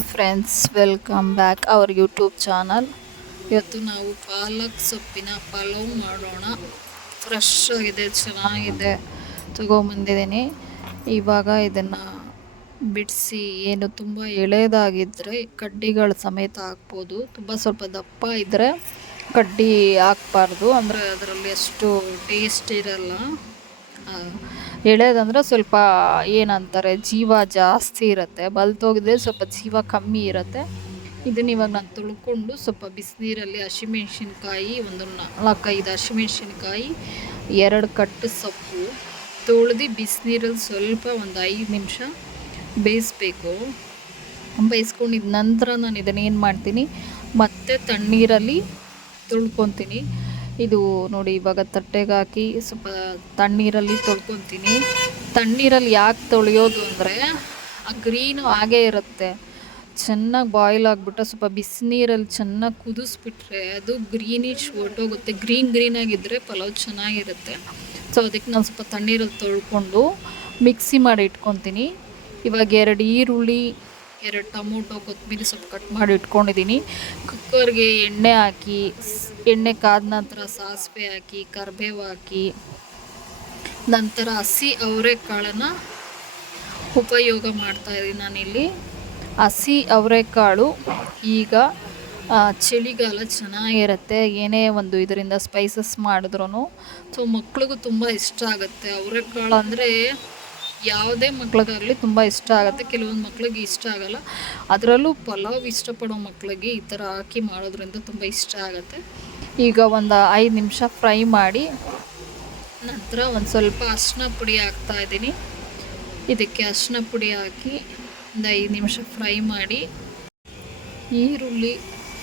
Hi friends, welcome back our YouTube channel. ಇವತ್ತು ನಾವು ಪಾಲಕ್ ಸೊಪ್ಪಿನ ಪಲಾವ್ ಮಾಡೋಣ. ಫ್ರೆಶ್ ಆಗಿದೆ, ಚೆನ್ನಾಗಿದೆ, ತಗೊಂಬಂದಿದ್ದೀನಿ. ಇವಾಗ ಇದನ್ನು ಬಿಡಿಸಿ, ಏನು ತುಂಬ ಎಳೆದಾಗಿದ್ದರೆ ಕಡ್ಡಿಗಳ ಸಮೇತ ಹಾಕ್ಬೋದು. ಸ್ವಲ್ಪ ದಪ್ಪ ಇದ್ದರೆ ಕಡ್ಡಿ ಹಾಕ್ಬಾರ್ದು, ಅಂದರೆ ಅದರಲ್ಲಿ ಅಷ್ಟು ಟೇಸ್ಟ್ ಇರಲ್ಲ. ಎಳೆದಂದರೆ ಸ್ವಲ್ಪ ಏನಂತಾರೆ, ಜೀವ ಜಾಸ್ತಿ ಇರುತ್ತೆ. ಬಲ್ತೋಗಿದ್ರೆ ಸ್ವಲ್ಪ ಜೀವ ಕಮ್ಮಿ ಇರುತ್ತೆ. ಇದನ್ನ ಇವಾಗ ನಾನು ತೊಳ್ಕೊಂಡು ಸ್ವಲ್ಪ ಬಿಸಿನೀರಲ್ಲಿ ಹಸಿಮೆಣ್ಸಿನ್ಕಾಯಿ, ಒಂದು 4-5 ಹಸಿಮೆಣ್ಸಿನ್ಕಾಯಿ, 2 ಕಟ್ಟು ಸೊಪ್ಪು ತೊಳೆದು ಬಿಸಿನೀರಲ್ಲಿ ಸ್ವಲ್ಪ ಒಂದು 5 ನಿಮಿಷ ಬೇಯಿಸ್ಬೇಕು. ಬೇಯಿಸ್ಕೊಂಡಿದ್ದ ನಂತರ ನಾನು ಇದನ್ನು ಏನು ಮಾಡ್ತೀನಿ, ಮತ್ತೆ ತಣ್ಣೀರಲ್ಲಿ ತೊಳ್ಕೊತೀನಿ. ಇದು ನೋಡಿ, ಇವಾಗ ತಟ್ಟೆಗೆ ಹಾಕಿ ಸ್ವಲ್ಪ ತಣ್ಣೀರಲ್ಲಿ ತೊಳ್ಕೊತೀನಿ. ತಣ್ಣೀರಲ್ಲಿ ಯಾಕೆ ತೊಳೆಯೋದು ಅಂದರೆ, ಆ ಗ್ರೀನು ಹಾಗೇ ಇರುತ್ತೆ. ಚೆನ್ನಾಗಿ ಬಾಯ್ಲ್ ಆಗಿಬಿಟ್ಟು ಸ್ವಲ್ಪ ಬಿಸಿನೀರಲ್ಲಿ ಚೆನ್ನಾಗಿ ಕುದಿಸ್ಬಿಟ್ರೆ ಅದು ಗ್ರೀನಿಶ್ ಹೊರ್ಟೋಗುತ್ತೆ. ಗ್ರೀನಾಗಿದ್ದರೆ ಪಲಾವ್ ಚೆನ್ನಾಗಿರುತ್ತೆ. ಸೊ ಅದಕ್ಕೆ ನಾನು ಸ್ವಲ್ಪ ತಣ್ಣೀರಲ್ಲಿ ತೊಳ್ಕೊಂಡು ಮಿಕ್ಸಿ ಮಾಡಿ ಇಟ್ಕೊತೀನಿ. ಇವಾಗ 2 ಈರುಳ್ಳಿ, 2 ಟೊಮೊಟೊ, ಕೊತ್ತಂಬರಿ ಸ್ವಲ್ಪ ಕಟ್ ಮಾಡಿ ಇಟ್ಕೊಂಡಿದ್ದೀನಿ. ಕುಕ್ಕರ್ಗೆ ಎಣ್ಣೆ ಹಾಕಿ, ಎಣ್ಣೆ ಕಾದ ನಂತರ ಸಾಸಿವೆ ಹಾಕಿ, ಕರಿಬೇವು ಹಾಕಿ, ನಂತರ ಹಸಿ ಅವರೆಕಾಳನ್ನು ಉಪಯೋಗ ಮಾಡ್ತಾಯಿದ್ದೀನಿ ನಾನಿಲ್ಲಿ. ಹಸಿ ಅವರೆಕಾಳು ಈಗ ಚಳಿಗಾಲ ಚೆನ್ನಾಗಿರುತ್ತೆ. ಏನೇ ಒಂದು ಇದರಿಂದ ಸ್ಪೈಸಸ್ ಮಾಡಿದ್ರೂ ಸೊ ಮಕ್ಳಿಗೂ ತುಂಬ ಇಷ್ಟ ಆಗುತ್ತೆ. ಅವರೆಕಾಳು ಅಂದರೆ ಯಾವುದೇ ಮಕ್ಳಿಗಾಗಲಿ ತುಂಬ ಇಷ್ಟ ಆಗುತ್ತೆ. ಕೆಲವೊಂದು ಮಕ್ಳಿಗೆ ಇಷ್ಟ ಆಗಲ್ಲ. ಅದರಲ್ಲೂ ಪಲಾವ್ ಇಷ್ಟಪಡೋ ಮಕ್ಳಿಗೆ ಈ ಥರ ಹಾಕಿ ಮಾಡೋದ್ರಿಂದ ತುಂಬ ಇಷ್ಟ ಆಗುತ್ತೆ. ಈಗ ಒಂದು 5 ನಿಮಿಷ ಫ್ರೈ ಮಾಡಿ ನಂತರ ಒಂದು ಸ್ವಲ್ಪ ಅರಿಶಿನ ಪುಡಿ ಹಾಕ್ತಾಯಿದ್ದೀನಿ. ಇದಕ್ಕೆ ಅರಿಶಿನ ಪುಡಿ ಹಾಕಿ ಒಂದು 5 ನಿಮಿಷ ಫ್ರೈ ಮಾಡಿ ಈರುಳ್ಳಿ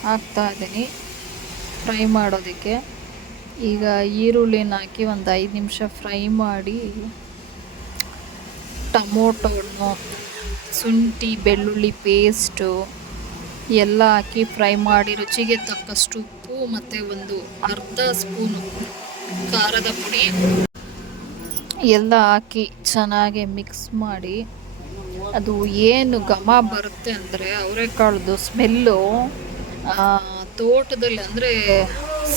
ಹಾಕ್ತಾಯಿದ್ದೀನಿ ಫ್ರೈ ಮಾಡೋದಕ್ಕೆ. ಈಗ ಈರುಳ್ಳಿನ ಹಾಕಿ ಒಂದು 5 ನಿಮಿಷ ಫ್ರೈ ಮಾಡಿ ಟೊಮೊಟೊವನ್ನು, ಶುಂಠಿ ಬೆಳ್ಳುಳ್ಳಿ ಪೇಸ್ಟು ಎಲ್ಲ ಹಾಕಿ ಫ್ರೈ ಮಾಡಿ, ರುಚಿಗೆ ತಕ್ಕಷ್ಟು ಉಪ್ಪು ಮತ್ತು ಒಂದು ಅರ್ಧ ಸ್ಪೂನು ಖಾರದ ಪುಡಿ ಎಲ್ಲ ಹಾಕಿ ಚೆನ್ನಾಗಿ ಮಿಕ್ಸ್ ಮಾಡಿ, ಅದು ಏನು ಘಮ ಬರುತ್ತೆ ಅಂದರೆ ಅವರೆಕಾಳ್ದು ಸ್ಮೆಲ್ಲು. ತೋಟದಲ್ಲಿ ಅಂದರೆ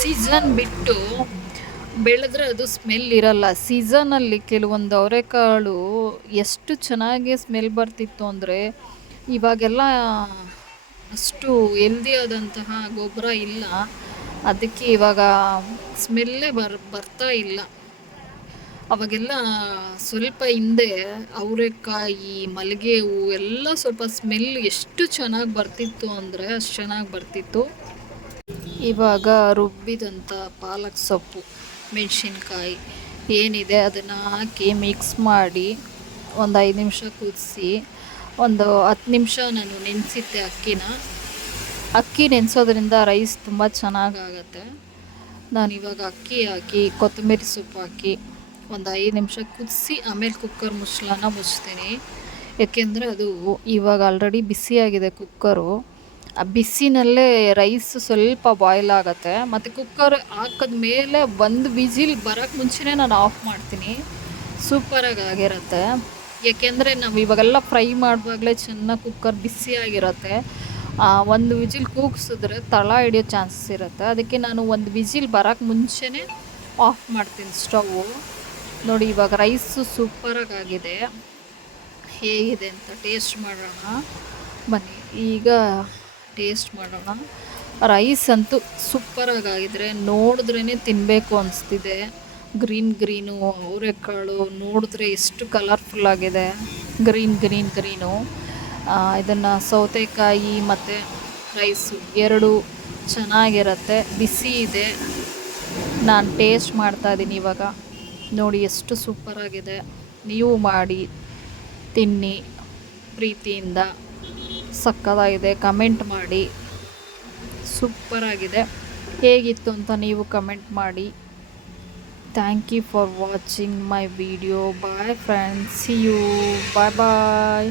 ಸೀಸನ್ ಬಿಟ್ಟು ಬೆಳೆದ್ರೆ ಅದು ಸ್ಮೆಲ್ ಇರಲ್ಲ. ಸೀಸನಲ್ಲಿ ಕೆಲವೊಂದು ಅವರೆಕಾಳು ಎಷ್ಟು ಚೆನ್ನಾಗಿ ಸ್ಮೆಲ್ ಬರ್ತಿತ್ತು ಅಂದರೆ, ಇವಾಗೆಲ್ಲ ಅಷ್ಟು ಹೆಲ್ದಿ ಆದಂತಹ ಗೊಬ್ಬರ ಇಲ್ಲ, ಅದಕ್ಕೆ ಇವಾಗ ಸ್ಮೆಲ್ಲೇ ಬರ್ತಾ ಇಲ್ಲ. ಅವಾಗೆಲ್ಲ ಸ್ವಲ್ಪ ಹಿಂದೆ ಅವರೆಕಾಯಿ, ಮಲ್ಲಿಗೆ ಹೂವು ಎಲ್ಲ ಸ್ವಲ್ಪ ಸ್ಮೆಲ್ ಎಷ್ಟು ಚೆನ್ನಾಗಿ ಬರ್ತಿತ್ತು ಅಂದರೆ ಅಷ್ಟು ಚೆನ್ನಾಗಿ ಬರ್ತಿತ್ತು. ಇವಾಗ ರುಬ್ಬಿದಂಥ ಪಾಲಕ್ ಸೊಪ್ಪು, ಮೆಣಸಿನ್ಕಾಯಿ ಏನಿದೆ ಅದನ್ನು ಹಾಕಿ ಮಿಕ್ಸ್ ಮಾಡಿ ಒಂದು 5 ನಿಮಿಷ ಕುದಿಸಿ, ಒಂದು 10 ನಿಮಿಷ ನಾನು ನೆನೆಸಿದ್ದೆ ಅಕ್ಕಿ ನೆನೆಸೋದ್ರಿಂದ ರೈಸ್ ತುಂಬ ಚೆನ್ನಾಗಾಗತ್ತೆ. ನಾನಿವಾಗ ಅಕ್ಕಿ ಹಾಕಿ ಕೊತ್ತಂಬರಿ ಸೊಪ್ಪು ಹಾಕಿ ಒಂದು 5 ನಿಮಿಷ ಕುದಿಸಿ ಆಮೇಲೆ ಕುಕ್ಕರ್ ಮುಚ್ಚಳನ ಮುಚ್ತೀನಿ. ಏಕೆಂದರೆ ಅದು ಇವಾಗ ಆಲ್ರೆಡಿ ಬಿಸಿಯಾಗಿದೆ ಕುಕ್ಕರು. ಆ ಬಿಸಿನಲ್ಲೇ ರೈಸ್ ಸ್ವಲ್ಪ ಬಾಯ್ಲ್ ಆಗುತ್ತೆ. ಮತ್ತು ಕುಕ್ಕರ್ ಹಾಕಿದ ಮೇಲೆ ಒಂದು ವಿಜಿಲ್ ಬರೋಕ್ಕೆ ಮುಂಚೆನೇ ನಾನು ಆಫ್ ಮಾಡ್ತೀನಿ. ಸೂಪರಾಗಿ ಆಗಿರುತ್ತೆ. ಏಕೆಂದರೆ ನಾವು ಇವಾಗೆಲ್ಲ ಫ್ರೈ ಮಾಡುವಾಗಲೇ ಚೆನ್ನಾಗಿ ಕುಕ್ಕರ್ ಬಿಸಿಯಾಗಿರುತ್ತೆ. ಒಂದು ವಿಜಿಲ್ ಕೂಗಿಸಿದ್ರೆ ತಳ ಹಿಡಿಯೋ ಚಾನ್ಸಸ್ ಇರುತ್ತೆ. ಅದಕ್ಕೆ ನಾನು ಒಂದು ವಿಜಿಲ್ ಬರೋಕ್ಕೆ ಮುಂಚೆನೇ ಆಫ್ ಮಾಡ್ತೀನಿ ಸ್ಟವ್ವು. ನೋಡಿ, ಇವಾಗ ರೈಸು ಸೂಪರಾಗಿದೆ. ಹೇಗಿದೆ ಅಂತ ಟೇಸ್ಟ್ ಮಾಡೋಣ ಬನ್ನಿ. ಈಗ ಟೇಸ್ಟ್ ಮಾಡೋಣ. ರೈಸ್ ಅಂತೂ ಸೂಪರಾಗಿದ್ರೆ ನೋಡಿದ್ರೇ ತಿನ್ನಬೇಕು ಅನಿಸ್ತಿದೆ. ಗ್ರೀನು ಅವರೆಕಾಳು ನೋಡಿದ್ರೆ ಎಷ್ಟು ಕಲರ್ಫುಲ್ಲಾಗಿದೆ, ಗ್ರೀನು. ಇದನ್ನು ಸೌತೆಕಾಯಿ ಮತ್ತು ರೈಸು 2 ಚೆನ್ನಾಗಿರುತ್ತೆ. ಬಿಸಿ ಇದೆ. ನಾನು ಟೇಸ್ಟ್ ಮಾಡ್ತಾಯಿದ್ದೀನಿ ಇವಾಗ. ನೋಡಿ ಎಷ್ಟು ಸೂಪರಾಗಿದೆ. ನೀವು ಮಾಡಿ ತಿನ್ನಿ ಪ್ರೀತಿಯಿಂದ. ಸಕ್ಕತ್ತಾಗಿದೆ. ಕಮೆಂಟ್ ಮಾಡಿ. ಸೂಪರಾಗಿದೆ. ಹೇಗಿತ್ತು ಅಂತ ನೀವು ಕಮೆಂಟ್ ಮಾಡಿ. Thank you for watching my video. Bye friends, see you. Bye.